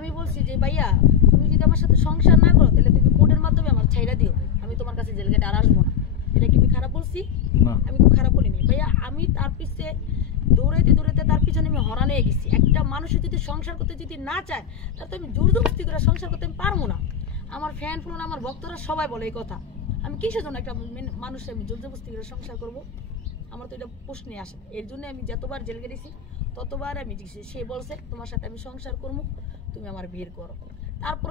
আমি বলছি যে ভাইয়া তুমি যদি আমার সাথে সংসার না করো তাহলে তুমি কোর্টের মাধ্যমে আমার ছাইড়া দিও, আমি তোমার কাছে জেল গেটে আর আসবো না। এটা কি আমি খারাপ বলছি? আমি তো খারাপ বলিনি ভাইয়া। আমি তার পিছে দৌড়াইতে দৌড়াইতে তার পিছনে আমি হরান হয়ে গেছি। একটা মানুষের যদি সংসার করতে যদি না চায় তাহলে তো আমি জোর জবরদস্তি করে সংসার করতে আমি পারবো না। আমার ফ্যান ফোন আমার ভক্তরা সবাই বলে এই কথা। আমি কিসের জন্য একটা মানুষের আমি জোর জবরদস্তি করে সংসার করবো? আমার তো এটা প্রশ্নে আসে। এর জন্য আমি যতবার জেল গেছি ততবার আমি দিচ্ছি। সে বলছে তোমার সাথে আমি সংসার করবো, তুমি আমার বিয়ে করো। তারপর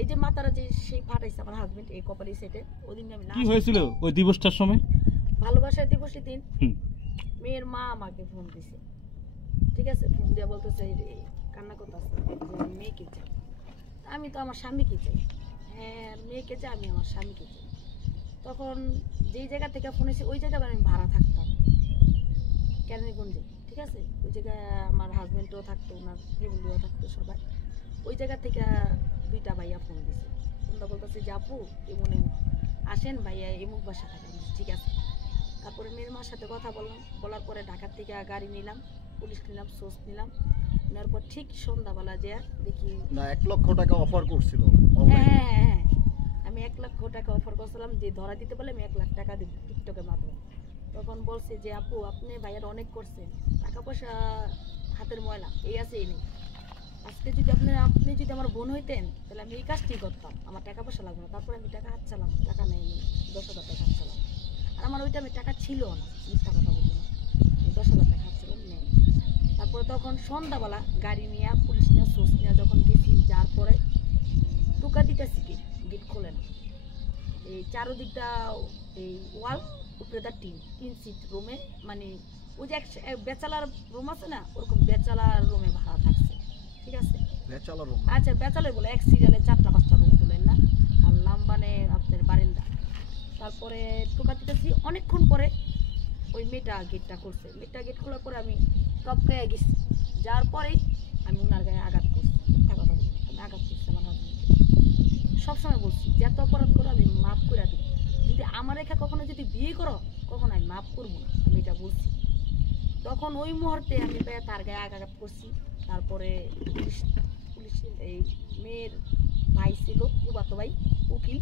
এই যে মাতারা যে সেই ফাটাইছে আমার হাজবেন্ড এই কপালি সেটে, ওই দিন আমি কি হয়েছিল ওই দিবসটার সময়? ভালোবাসার দিবসের দিন মেয়ের মা আমাকে ফোন দিছে, ঠিক আছে? ফোন দিয়ে বলতেছে কান্না করতেছে যে মেয়েকে চাই। আমি তো আমার স্বামীকে চাই। হ্যাঁ মেয়েকে চাই, আমি আমার স্বামীকে চাই। তখন যেই জায়গা থেকে ফোন এসে ওই জায়গায় আমি ভাড়া থাকতাম ক্যানিগঞ্জে, ঠিক আছে? ওই জায়গায় আমার হাজবেন্ডও থাকতো, ওনার ফ্যামিলিও থাকতো সবাই। ওই জায়গা থেকে দুইটা ভাইয়া ফোন দিছে। ফোনটা বলতেছে যে আপু এমন আসেন ভাইয়া এমুক বাসা থাকেন, ঠিক আছে? তারপরে মেয়ের মার সাথে কথা বললাম, বলার পরে ঢাকার থেকে গাড়ি নিলাম, পুলিশ নিলাম, সোর্স নিলাম। নেওয়ার পর ঠিক সন্ধ্যাবেলা যে দেখি না 1 লক্ষ টাকা অফার করছিল। হ্যাঁ আমি 1 লক্ষ টাকা অফার করছিলাম যে ধরা দিতে পারলে আমি 1 লাখ টাকা দেবো টিকটকের মাধ্যমে। তখন বলছে যে আপু আপনি ভাইয়ার অনেক করছেন, টাকা পয়সা হাতের ময়লা এই আছে এই নেই। আজকে যদি আপনি যদি আমার বোন হইতেন তাহলে আমি এই কাজটি করতাম, আমার টাকা পয়সা লাগবে না। তারপরে আমি টাকা হাতছালাম, টাকা নেয়নি, 10,000 টাকা হাতছালাম। আর আমার ওইটা আমি টাকা ছিল না, মিথ্যা কথা বলবো না, 10,000 টাকা হাতছালাম নেই। তারপরে তখন সন্ধ্যাবেলা গাড়ি নিয়ে পুলিশ নিয়ে সোর্স নিয়ে যখন গেছি, যার পরে টোকা দিতেছি গেট খোলে না। এই চারোদিকটা এই ওয়াল উপরে তার তিন সিট রুমে, মানে ওই যে বেচালার রুম আছে না, ওরকম বেচালার রুমে ভাড়া থাকছে, ঠিক আছে? আচ্ছা বেচালার বলে এক সিরিয়ালে 4টা-5টা রুম তুলেন না, আর লাম্বানে আপনার বারিন্দা। তারপরে টোকা দিতেছি, অনেকক্ষণ পরে ওই মেয়েটা গেটটা করছে। মেয়েটা গেট খোলার পরে আমি টপকায় গেছি, যার পরেই আমি ওনার গায়ে আঘাত করছি। মিথ্যা কথা বলি, আমি আঘাত করছি আমার হাজবেন্ডকে। সবসময় বলছি যে এত অপরাধ করো আমি মাফ করে দিই, যদি আমার রেখা কখনো যদি বিয়ে করো কখনো আমি মাফ করবো না, আমি এটা বলছি। তখন ওই মুহূর্তে আমি তার গায়ে আঘাত করছি। তারপরে পুলিশ এই মেয়ের ভাই ছিল, ফুফাতো ভাই উকিল,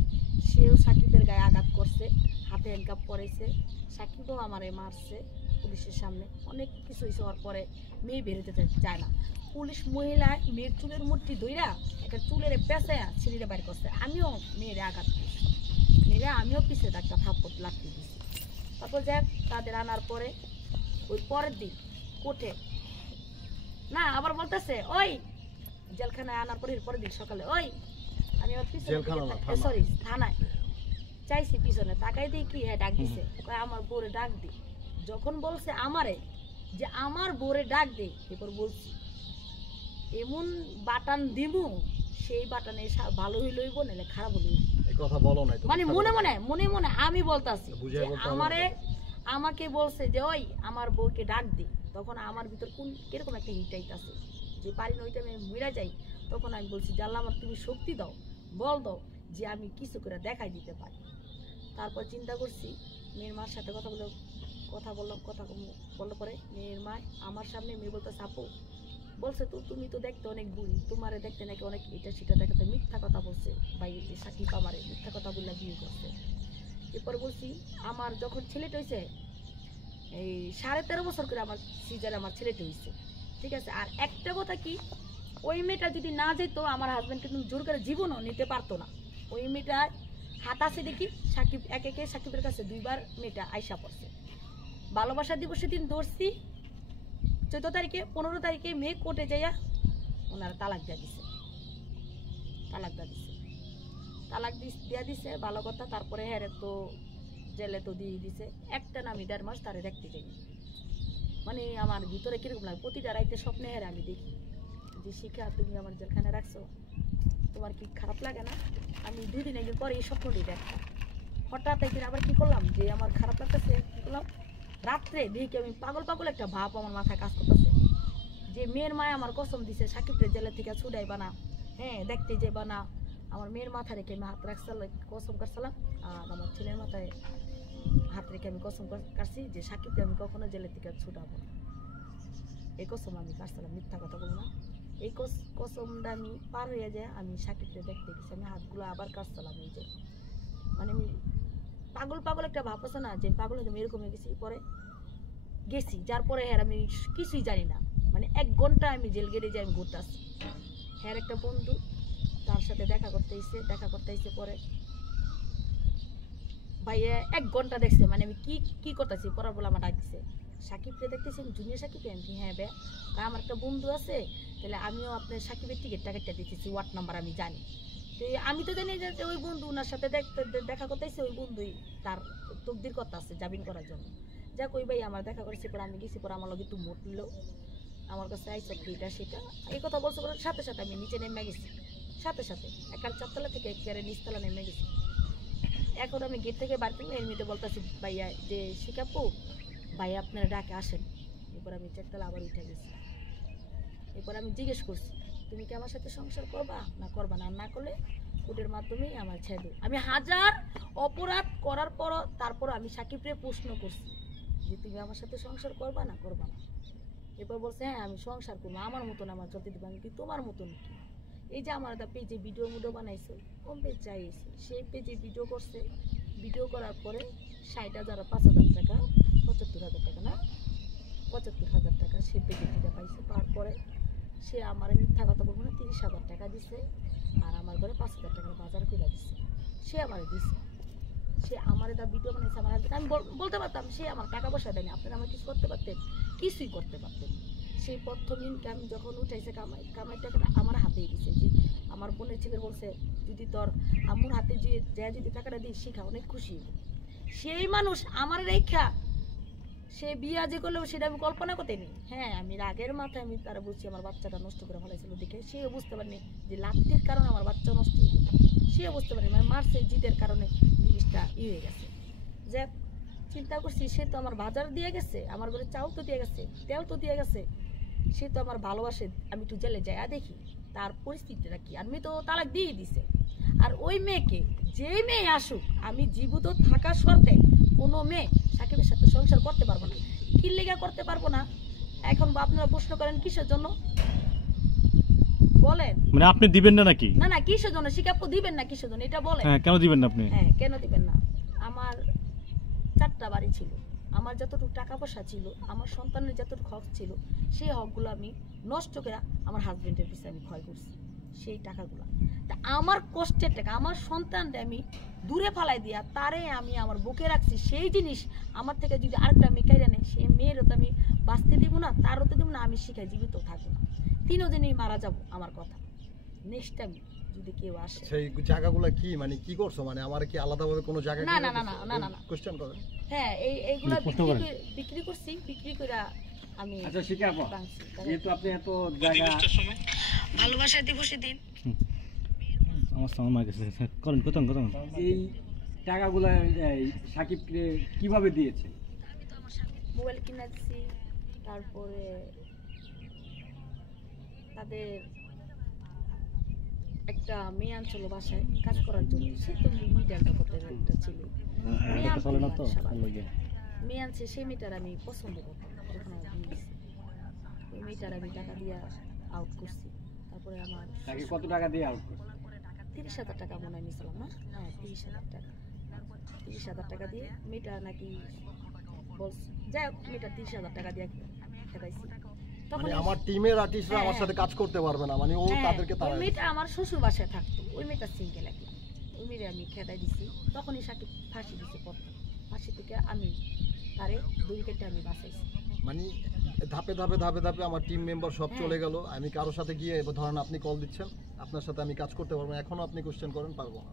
সেও সাকিবের গায়ে আঘাত করছে, হাতে হ্যান্ডকাপ পরেছে। সাকিবও আমারে মারছে পুলিশের সামনে, অনেক কিছু হওয়ার পরে মেয়ে বেরোতে চায় না। পুলিশ মহিলা মেয়ের চুলের মুঠি ধইরা একটা চুলের পেঁচায়া ছেলেরা বাইর করছে। আমিও মেয়েরে আঘাত করছি, মেয়েরা আমিও পিছিয়ে একটা থাপ্পড় লাগতে দিয়েছি। তারপর যাক তাদের আনার পরে ওই পরের দিন কোর্টে না আবার বলতেছে ওই জেলখানায় আনার পরে পরের দিন সকালে ওই আমি আবার পিছনে সরি থানায় চাইছি, পিছনে তাকাই দিই কি হ্যাঁ ডাক দিছে, আমার বউরে ডাক দি। যখন বলছে আমারে যে আমার বউরে ডাক দে, এরপর বলছি এমন বাটান দিমু সেই বাটানে ভালো হইল হইব নাহলে খারাপ হইল। মানে মনে মনে আমি বলতাছি আমাকে বলছে যে ওই আমার বউকে ডাক দি। তখন আমার ভিতর কোন কিরকম একটা হিটাইট আছে যে পারি না ওইটা আমি মরে যাই। তখন আমি বলছি যে আল্লাহ আমার তুমি শক্তি দাও, বল দাও যে আমি কিছু করে দেখাই দিতে পারি। তারপর চিন্তা করছি মেয়ের মার সাথে কথা বললাম, কথা বলার পরে মেয়ের মা আমার সামনে মেয়ে বলতে আপু বলছে তো তুমি তো দেখতে অনেক বুড়ি, তোমারে দেখতে নাকি অনেক এটা সেটা দেখাতে। মিথ্যা কথা বলছে ভাই, সাকিব আমারে মিথ্যা কথা বললে বিয়ে করছে। এরপরে বলছি আমার যখন ছেলেটা হয়েছে এই 13.5 বছর করে আমার সিজারে আমার ছেলেটা হয়েছে, ঠিক আছে? আর একটা কথা কি, ওই মেয়েটা যদি না যেত আমার হাজব্যান্ড কিন্তু জোর করে জীবনও নিতে পারতো না। ওই মেয়েটা হাত আছে দেখি সাকিব একে সাকিবের কাছে 2বার মেয়েটা আইসা পড়ছে। ভালোবাসা দিবসের দিন ধরছি 14 তারিখে, 15 তারিখে মেয়ে কোর্টে যাইয়া ওনারা তালাক দিয়া দিছে, তালাক দিয়া দিছে ভালো কথা। তারপরে হ্যাঁ তো জেলে তো দিয়ে দিছে, একটা না আমি 1.5 মাস তারে দেখতে যাই। মানে আমার ভিতরে কিরকম লাগে, প্রতিটা রাইতে স্বপ্নে হেরে আমি দেখি যে শিখা তুমি আমার জেলখানে রাখছো, তোমার কি খারাপ লাগে না? আমি 2 দিন একদিন পরে এই স্বপ্নটি দেখতাম। হঠাৎ একদিন আবার কি করলাম যে আমার খারাপ লাগতেছে, কি করলাম রাত্রে দেখি আমি পাগল একটা ভাব আমার মাথায় কাজ করতেছে যে মেয়ের মায় আমার কসম দিছে সাকিবকে জেলের থেকে ছুটাইবা না, হ্যাঁ দেখতে যাইবা না। আমার মেয়ের মাথা রেখে আমি হাত রাখছিলাম, কসম কাটছিলাম। আর আমার ছেলের মাথায় হাত রেখে আমি কসম কাটছি যে সাকিবকে আমি কখনো জেলের থেকে ছুটাবো না, এই কসম আমি কাটছিলাম। মিথ্যা কথা বলবো না। এই কসমটা আমি পার হয়ে যায় আমি সাকিবকে দেখতে গেছি, আমি হাতগুলো আবার কাটছিলাম এই যে মানে আমি পাগল পাগল একটা ভাব আছে না যে পাগল হয়ে এরকম হয়ে গেছি। পরে গেছি যার পরে হ্যাঁ আমি কিছুই জানি না, মানে 1 ঘন্টা আমি জেল গেটে যাই আমি ঘুরতে আসছি। হ্যাঁ একটা বন্ধু তার সাথে দেখা করতে এসে পরে ভাইয়া 1 ঘন্টা দেখছে, মানে আমি কি করতেছি পরে বলে আমার ডাক দিছে, সাকিবকে দেখতেছি জুনিয়র সাকিবকে। আমি হ্যাঁ বে, আমার একটা বন্ধু আছে, তাহলে আমিও আপনার সাকিবের টিকিটটা কেটে দিতেছি, ওয়ার্ড নাম্বার আমি জানি। তো আমি তো জানি যে ওই বন্ধু ওনার সাথে দেখা করতেছে, ওই বন্ধুই তার তকদির কথা আছে জামিন করার জন্য। যাক ওই ভাই আমার দেখা করেছে, পরে আমি গেছি, পরে আমার লগে একটু মটলো, আমার কাছে আইসা এটা সেটা এই কথা বলছে, পরে সাথে সাথে আমি নিচে নেমে গেছি, সাথে একার 4তলা থেকে একেবারে নিচতলা নেমে গেছি। এখন আমি গেট থেকে বার করলে এর মধ্যে বলতেছি ভাইয়া যে শিকাপু ভাইয়া আপনারা ডাকে আসেন। এরপর আমি 4তলা আবার উঠে গেছি। এরপর আমি জিজ্ঞেস করছি তুমি কি আমার সাথে সংসার করবা না করবা না, না করলে কোর্টের মাধ্যমেই আমার ছেড়ে দেবো। আমি হাজার অপরাধ করার পর তারপর আমি সাকিবকে প্রশ্ন করছি যে তুমি আমার সাথে সংসার করবা না করবা না। এরপর বলছে হ্যাঁ আমি সংসার করবো, আমার মতন আমার চলতে দেবো। আমি কি তোমার মতন কি, এই যে আমার একটা পেজে ভিডিও বানাইছে, কম পেজ চাইছে, সেই পেজে ভিডিও করছে, ভিডিও করার পরে 60,000 5,000 টাকা 75,000 টাকা না 75,000 টাকা সে পেজে থেকে পাইছে। তারপরে সে আমার মিথ্যা কথা বলবো না 30,000 টাকা দিছে, আর আমার ঘরে 5,000 টাকার বাজার করে দিছে, সে আমার দিছে। সে আমার এটা ভিডিও বানাইছে আমার হাতে, আমি বলতে পারতাম সে আমার টাকা পয়সা দেয়নি, আপনারা আমার কিছু করতে পারতেন, কিছুই করতে পারতেন। সেই প্রথম ইনকাম যখন উঠাইছে কামাই টাকাটা আমার হাতেই দিছে। যে আমার বোনের ছেলে বলছে যদি তোর আম্মুর হাতে যদি টাকাটা দিই শিখা অনেক খুশি হইব। সেই মানুষ আমার রেখা সে বিয়া যে করলেও সেটা আমি কল্পনা করতে নি। হ্যাঁ আমি রাগের মাথায় আমি তারা বুঝছি আমার বাচ্চাটা নষ্ট করে ফেলাইছিল দেখে, সেও বুঝতে পারেনি যে লাত্তির কারণে আমার বাচ্চা নষ্ট হয়ে গেছে, সেও বুঝতে পারেনি মানে মারছে জিদের কারণে জিনিসটা হয়ে গেছে। যে চিন্তা করছি সে তো আমার বাজার দিয়ে গেছে, আমার ঘরে চাউল তো দিয়ে গেছে, তেল তো দিয়ে গেছে, সে তো আমার ভালোবাসে, আমি একটু জেলে যাই দেখি তার পরিস্থিতিটা কি। আমি তো তালাক দিয়ে দিছে। আর ওই মেয়েকে যে মেয়ে আসুক আমি জীবিত থাকা শর্তে কোনো মেয়ে সাকিবের সাথে সংসার করতে পারবো না। কি লেগা করতে পারবো না এখন আপনারা প্রশ্ন করেন কিসের জন্য বলেন? মানে আপনি দিবেন না নাকি? না না কিসের জন্য শিকাপু দিবেন না কিসের জন্য এটা বলেন। হ্যাঁ কেন দিবেন না আপনি? হ্যাঁ কেন দিবেন না, আমার 4টা বাড়ি ছিল, আমার যতটুকু টাকা পয়সা ছিল, আমার সন্তানের যতটুকু হক ছিল, সেই হকগুলো আমি নষ্ট করে আমার হাজবেন্ডের পিছনে আমি ক্ষয় করছি সেই টাকাগুলো। তা আমার কষ্টের টাকা আমার সন্তানটা আমি দূরে ফালাই দিয়া তারে আমি আমার বুকে রাখছি, সেই জিনিস আমার থেকে যদি আরেকটা মেয়ে কেড়ে নেয় সেই মেয়েরও তো আমি বাঁচতে দিব না, তারও তো দিব না, আমি শিখাই জীবিত থাকবো না, 3 জনেই মারা যাবো। আমার কথা নেক্সট টাইম যদি কেউ আসে সেই জায়গাগুলো কি মানে কি করছো, মানে আমার কি আলাদাভাবে কোনো জায়গা না না না না না না না কোশ্চেন করেন? হ্যাঁ এইগুলা বিক্রি করছি, বিক্রি করে আমি আচ্ছা শিখাবো যেহেতু আপনি এত জায়গা ভালোবাসা দিবসের দিন আমার সাউন্ড মার গেছে করেন কত এই টাকাগুলো সাকিবকে কিভাবে দিয়েছে? মোবাইল কিনা দিছি, তারপরে তাদের একটা মেয়ে আনছিল বাসায় কাজ করার জন্য, সে তো মিডিয়ার জগতের একটা ছিল, মেয়ে আনছে সেই মেয়েটার আমি পছন্দ করতাম, যখন আমি বিয়ে দিছি ওই মেয়েটার আমি টাকা দিয়ে আউট করছি। তারপরে আমার তাকে কত টাকা দিয়ে আউট করছে? 30,000 টাকা মনে হয় নিয়েছিলাম না, হ্যাঁ 30,000 টাকা, 30,000 টাকা দিয়ে মেয়েটা নাকি বলছে, যাই হোক মেয়েটা 30,000 টাকা দিয়ে খেদাইছি। মানে আমার টিমের আর্টিস্টরা আমার সাথে কাজ করতে পারবে না, মানে ও তাদেরকে ওই মেয়েটা আমার শ্বশুর বাসায় থাকতো, ওই মেয়েটা সিঙ্গেল একলা, ওই মেয়েটা আমি খেদাই দিছি। তখনই সাকিব ফাঁসি দিছে, প্রথম ফাঁসি থেকে আমি তারে 2 কেটে আমি বাঁচাইছি। মানে ধাপে ধাপে ধাপে ধাপে আমার টিম মেম্বার সব চলে গেল, আমি কারোর সাথে গিয়ে এবার ধরেন আপনি কল দিচ্ছেন আপনার সাথে আমি কাজ করতে পারবো না, এখনো আপনি কোশ্চেন করেন পারবো না,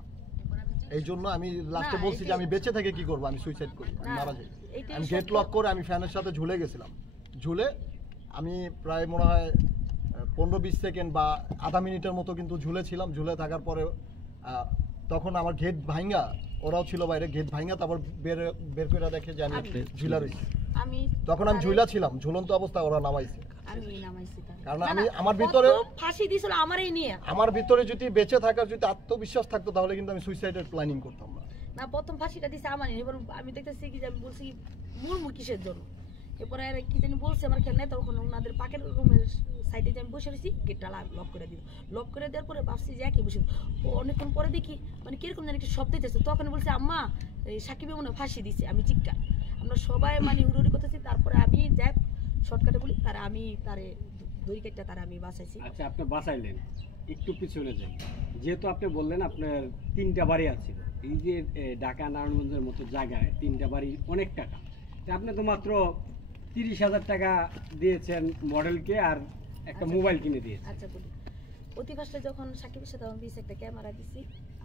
এই জন্য আমি লাস্টে বলছি যে আমি বেঁচে থেকে কি করবো, আমি সুইসাইড করি, আমি মারা যাই। আমি গেট লক করে আমি ফ্যানের সাথে ঝুলে গেছিলাম, ঝুলে আমি প্রায় মনে হয় 15-20 সেকেন্ড বা আধা মিনিটের মতো কিন্তু ঝুলেছিলাম। ঝুলে থাকার পরে তখন আমার গেট ভাঙ্গা, ওরাও ছিল বাইরে, গেট ভাঙ্গা তারপর বের করে দেখে যে আমি ঝুলা রয়েছি। তখন আমি ঝুলা ছিলাম, ঝুলন্ত অবস্থায় ওরা নামাইছে, কারণ আমি আমার ভিতরে ফাঁসি দিছিল আমারই নিয়ে, আমার ভিতরে যদি বেঁচে থাকার যদি আত্মবিশ্বাস থাকতো তাহলে কিন্তু আমি সুইসাইডের প্ল্যানিং করতাম না। না প্রথম ফাঁসিটা দিছে আমারই, এবার আমি দেখতেছি কি যে আমি বলছি মুরমু কিসের জন্য, এরপরে আর কি জানি বলছে আমার খেয়াল নেই, তখন ওনাদের পাকের রুমের সাইডে যে আমি বসে রয়েছি গেটটা লক করে দিল। লক করে দেওয়ার পরে ভাবছি যে একই বসে, ও অনেকক্ষণ পরে দেখি মানে কিরকম জানি একটা শব্দ হইতেছে, তখন বলছে আম্মা এই সাকিবে মনে হয় ফাঁসি দিছে। আমি চিৎকার, আমরা সবাই মানে উড়ি করতেছি। তারপরে আমি যাই শর্টকাটে বলি তারা আমি তারে দড়ি কেটে তারা আমি বাঁচাইছি। আচ্ছা, আপনি বাঁচাইলেন, একটু পিছনে যান। যেহেতু আপনি বললেন আপনার 3টা বাড়ি আছে, এই যে ঢাকা নারায়ণগঞ্জের মতো জায়গায় 3টা বাড়ি অনেক টাকা, তা আপনি তো মাত্র 30,000 টাকা দিয়েছেন মডেলকে আর একটা মোবাইল কিনে দিয়েছেন। আচ্ছা বলি, অতি ফার্স্টে যখন সাকিবের সাথে আমি দিয়েছি একটা ক্যামেরা দিছি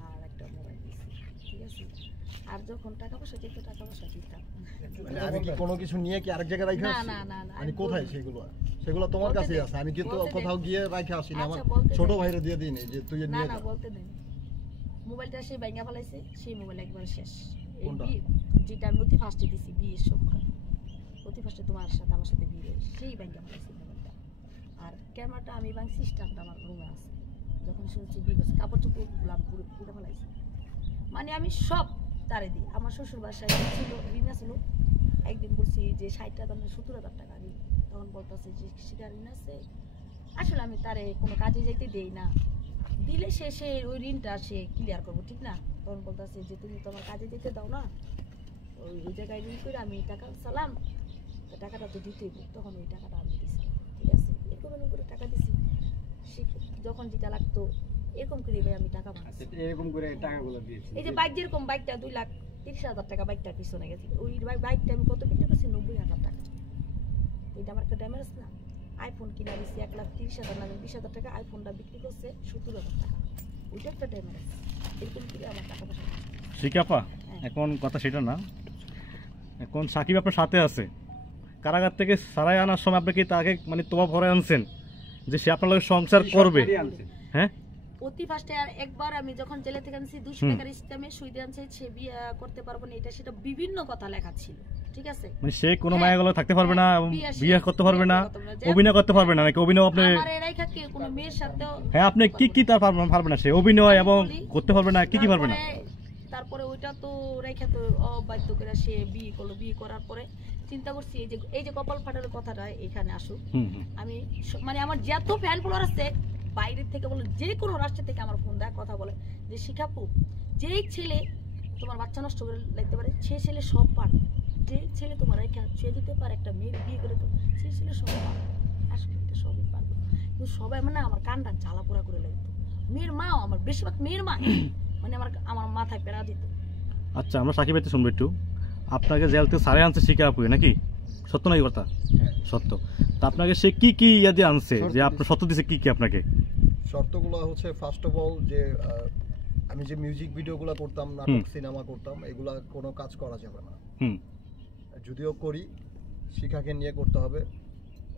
আর একটা মোবাইল দিছি, ঠিক আছে। আর যখন টাকা পয়সা যেত টাকা পয়সা দিতাম। মানে আমি কি কোনো কিছু নিয়ে কি আরেক জায়গায় রাখা না, আসছি? না, না, না, মানে আমি কোথায় বলবো। সেগুলো? সেগুলো তোমার বলতে কাছেই দে, আছে, আমি কিন্তু বলতে দে। কোথাও গিয়ে রাখা আসি না। আমার আচ্ছা, বলতে দে। ছোট ভাইরে দিয়ে দিই যে তুই না নিয়ে না যা। বলতে দেন, মোবাইলটা সেই ব্যাঙ্গা ফেলাইছে, সেই মোবাইল একবার শেষ। এই কোনটা? যেটা আমি অতি ফার্স্টে দিছি বিয়ের সময়, অতি ফার্স্টে তোমার সাথে আমার সাথে বিয়ে, সেই ব্যাঙ্গা ফেলাইছে মোবাইলটা। আর ক্যামেরাটা আমি ভাঙছি, স্টাফটা আমার রুমে আছে। যখন শুনছি বিয়ে করছে কাপড় চোপড় গুলাম পুরো পুরো ফেলাইছে। মানে আমি সব তারে দিই। আমার শ্বশুর বাসায় ছিল ঋণ ছিল, একদিন বলছি যে 60,000 70,000 টাকা ঋণ, তখন বলতেছে যে শিকার ঋণ আছে। আসলে আমি তারে কোনো কাজে যেতে দেই না, দিলে সে ওই ঋণটা সে ক্লিয়ার করবো, ঠিক না। তখন বলতেছে যে তুমি তোমার কাজে যেতে দাও না, ওই জায়গায় ঋণ করে আমি টাকা চালাম, তো টাকাটা তো দিতেই হবে। তখন ওই টাকাটা আমি দিছি, ঠিক আছে। এরকম করে টাকা দিছি, যখন যেটা লাগতো এরকম করে ভাই আমি টাকা আচ্ছা, ভাঙছি। এরকম করে টাকাগুলো দিয়েছেন। এই যে বাইক, যেরকম বাইকটা 2,30,000 টাকা বাইকটার পিছনে গেছে, ওই বাইকটা আমি কত বিক্রি করছি 90,000 টাকা। এটা আমার একটা ড্যামেজ না। আইফোন কিনা দিচ্ছি 1,30,000 না 20,000 টাকা, আইফোনটা বিক্রি করছে 70,000 টাকা, ওইটা একটা ড্যামেজ। এরকম করে আমার টাকা পয়সা নষ্ট। শিকাপা, হ্যাঁ। এখন কথা সেটা না, এখন সাকিব আপনার সাথে আছে, কারাগার থেকে সারাই আনার সময় আপনি কি তাকে মানে তোমা ভরে আনছেন যে সে আপনার লগে সংসার করবে? সরকারি আনছেন। হ্যাঁ, অতি ফার্স্টে আর একবার আমি যখন জেলে থেকে আনছি 200 হুম। টাকার ইসলামে সুইদে আনছে, সে বিয়ে করতে পারবো না, এটা সেটা বিভিন্ন কথা লেখা ছিল, ঠিক আছে। মানে সে কোনো হ্যাঁ, মায়াগুলো থাকতে পারবে না এবং বিয়ে বিয়ে করতে পারবে না, করতে পারবে না। অভিনয় করতে পারবে না, নাকি অভিনয় আপনি? আমার এরাই থাকে কোনো মেয়ের সাথেও। হ্যাঁ, আপনি কি কি তার পারবে না, সে অভিনয় আমি এবং বলি, করতে পারবে না, কি কি পারবে না? তারপরে ওইটা তো রেখা তো অবাধ্য করে সে বিয়ে করলো। বিয়ে করার পরে চিন্তা করছি এই যে কপাল ফাটার কথাটা এখানে আসুক। হুম হুম। আমি মানে আমার যত ফ্যান ফলোয়ার আছে বাইরের থেকে বলে, যে কোনো রাষ্ট্র থেকে আমার ফোন দেয়, কথা বলে যে শিখাপু, যেই ছেলে তোমার বাচ্চা নষ্ট করে লাগতে পারে সে ছেলে সব পার, যে ছেলে তোমার রেখা ছুঁয়ে দিতে পারে, একটা মেয়ের বিয়ে করে সেই ছেলে সব পারবে। আসলে এটা সবই পারবে, কিন্তু সবাই মানে আমার কানটা জ্বালাপোড়া করে লাগতো। মেয়ের মাও, আমার বেশিরভাগ মেয়ের মা মানে আমার মাথায় পেড়া দিত। আচ্ছা, আমরা সাকিব ভাইতে শুনবো একটু। আপনাকে জেল থেকে সারে আনছে শিকাপুরে নাকি? সত্য নাকি কথা? সত্য। তা আপনাকে সে কি কি ইয়া দিয়ে আনছে, যে আপনার সত্য দিছে কি কি আপনাকে? শর্তগুলো হচ্ছে ফার্স্ট অফ অল যে আমি যে মিউজিক ভিডিওগুলো করতাম, নাটক সিনেমা করতাম, এগুলা কোনো কাজ করা যাবে না। হুম। যদিও করি, শিখাকে নিয়ে করতে হবে।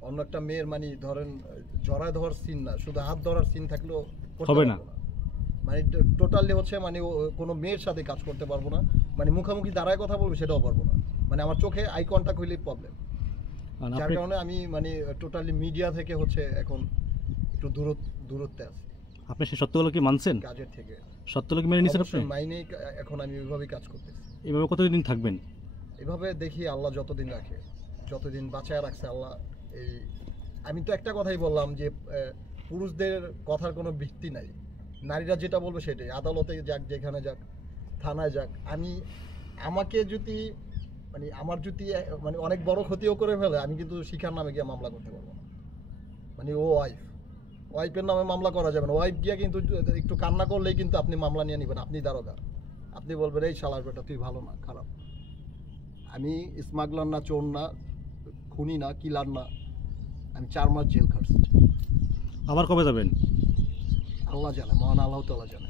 অন্য একটা মেয়ের মানে ধরেন জড়ায় ধরার সিন না, শুধু হাত ধরার সিন থাকলেও করতে হবে না। পারবো না। মানে টোটালি হচ্ছে মানে কোনো মেয়ের সাথে কাজ করতে পারবো না, মানে মুখামুখি দাঁড়ায় কথা বলবো সেটাও পারবো না। মানে আমার চোখে আই কন্টাক্ট হইলেই প্রবলেম। আর যার আপনি কারণে আমি মানে টোটালি মিডিয়া থেকে হচ্ছে এখন একটু দূরত্বে আছি আপনি সেই সত্যগুলো কি মানছেন? কাজের থেকে। সত্যগুলো কি মেনে নিছেন আপনি? অবশ্যই মাইনে এখন আমি ওইভাবেই কাজ করতেছি। এভাবে কতদিন থাকবেন? এভাবে দেখি আল্লাহ যতদিন রাখে, যতদিন বাঁচায় রাখছে আল্লাহ। এই আমি তো একটা কথাই বললাম যে পুরুষদের কথার কোনো ভিত্তি নাই, নারীরা যেটা বলবে সেটাই। আদালতে যাক, যেখানে যাক, থানায় যাক, আমাকে যদি মানে আমার যদি মানে অনেক বড় ক্ষতিও করে ফেলে, আমি কিন্তু শিখার নামে গিয়ে মামলা করতে পারবো না। মানে ও ওয়াইফের নামে মামলা করা যাবে না। ওয়াইফ গিয়ে কিন্তু একটু কান্না করলেই কিন্তু আপনি মামলা নিয়ে নেবেন। আপনি দারোগা, আপনি বলবেন এই শালার বেটা তুই ভালো না, খারাপ। আমি স্মাগলার না, চোর না, খুনি না, কিলার না। আমি 4 মাস জেল খাটছি। আবার কবে যাবেন? আল্লাহ জানে, মহান আল্লাহ তাআলা জানে।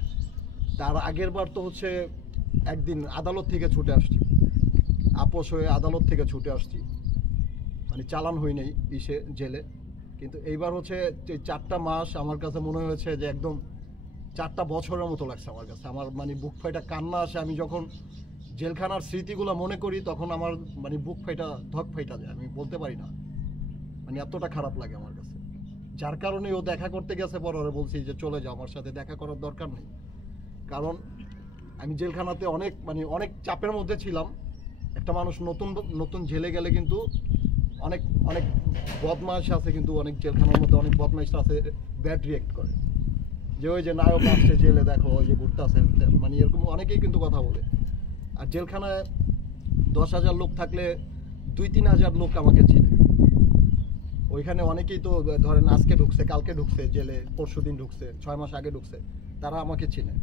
তার আগের বার তো হচ্ছে একদিন আদালত থেকে ছুটে আসছি, আপোষ হয়ে আদালত থেকে ছুটে আসছি, মানে চালান হই নাই জেলে। কিন্তু এইবার হচ্ছে 4টা মাস আমার কাছে মনে হয়েছে যে একদম 4টা বছরের মতো লাগছে আমার কাছে। আমার মানে বুক ফাইটা কান্না আসে। আমি যখন জেলখানার স্মৃতিগুলো মনে করি তখন আমার মানে বুক ফাইটা ধক ফাইটা যায়, আমি বলতে পারি না, মানে এতটা খারাপ লাগে আমার কাছে। যার কারণে ও দেখা করতে গেছে, পরে বলছি যে চলে যাও, আমার সাথে দেখা করার দরকার নেই। কারণ আমি জেলখানাতে অনেক চাপের মধ্যে ছিলাম। একটা মানুষ নতুন জেলে গেলে কিন্তু অনেক অনেক বদমাশ আছে, কিন্তু অনেক জেলখানার মধ্যে অনেক বদমাইশ আছে ব্যাড রিয়েক্ট করে, যে ওই যে নায়ক আসছে জেলে দেখো ওই যে ঘুরতে আসেন, মানে এরকম অনেকেই কিন্তু কথা বলে। আর জেলখানায় 10,000 লোক থাকলে 2-3 হাজার লোক আমাকে চিনে। ওইখানে অনেকেই তো ধরেন আজকে ঢুকছে, কালকে ঢুকছে জেলে, পরশুদিন ঢুকছে, 6 মাস আগে ঢুকছে, তারা আমাকে চিনে।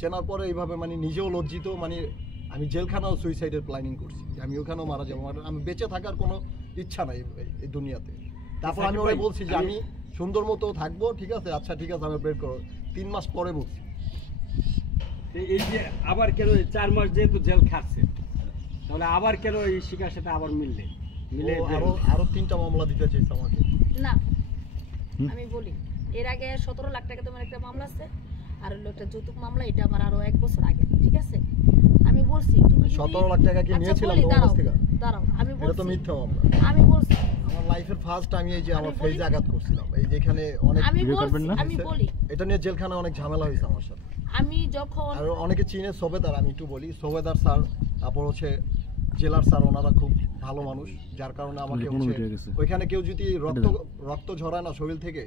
চেনার পরে এইভাবে মানে নিজেও লজ্জিত, মানে আমি জেলখানাও সুইসাইডের প্ল্যানিং করছি, যে আমি ওখানেও মারা যাবো, মানে আমি বেঁচে থাকার কোনো ইচ্ছা নাই এই দুনিয়াতে। তারপর আমি ওরা বলছি যে আমি সুন্দর মতো থাকবো, ঠিক আছে, আচ্ছা ঠিক আছে, আমি বের করো। 3 মাস পরে বলছি। এই যে আবার কেন 4 মাস যেহেতু জেল খাটছে, তাহলে আবার কেন এই শিকার সাথে আবার মিলে ও আরো 3টা মামলা দিতে চাইছে আমাকে। না আমি বলি, এর আগে 17 লাখ টাকা তোমার একটা মামলা আছে, আর হলো একটা যৌতুক মামলা, এটা আমার আরো 1 বছর আগে, ঠিক আছে। আমি বলছি তুমি যদি 17 লাখ টাকা কি আচ্ছা, নিয়েছিলাম বলি, তোমার কাছ থেকে? দাঁড়াও আমি এটা তো বলছি, মিথ্যা মামলা। আমি বলছি আমার লাইফের ফার্স্ট আমি এই যে আমার আমি ফেজ বলি- আঘাত করছিলাম, এই যেখানে অনেক আমি ভিডিও করবেন বলছি না? আমি বলি এটা নিয়ে জেলখানা অনেক ঝামেলা হয়েছে আমার সাথে। আমি যখন আর অনেকে চিনে সোবেদার, আমি একটু বলি, সোবেদার স্যার, তারপর হচ্ছে জেলার স্যার, ওনারা খুব ভালো মানুষ, যার কারণে আমাকে কোনো হচ্ছে ভিডিও গেছে। ওইখানে কেউ যদি রক্ত ঝরায় না শরীর থেকে,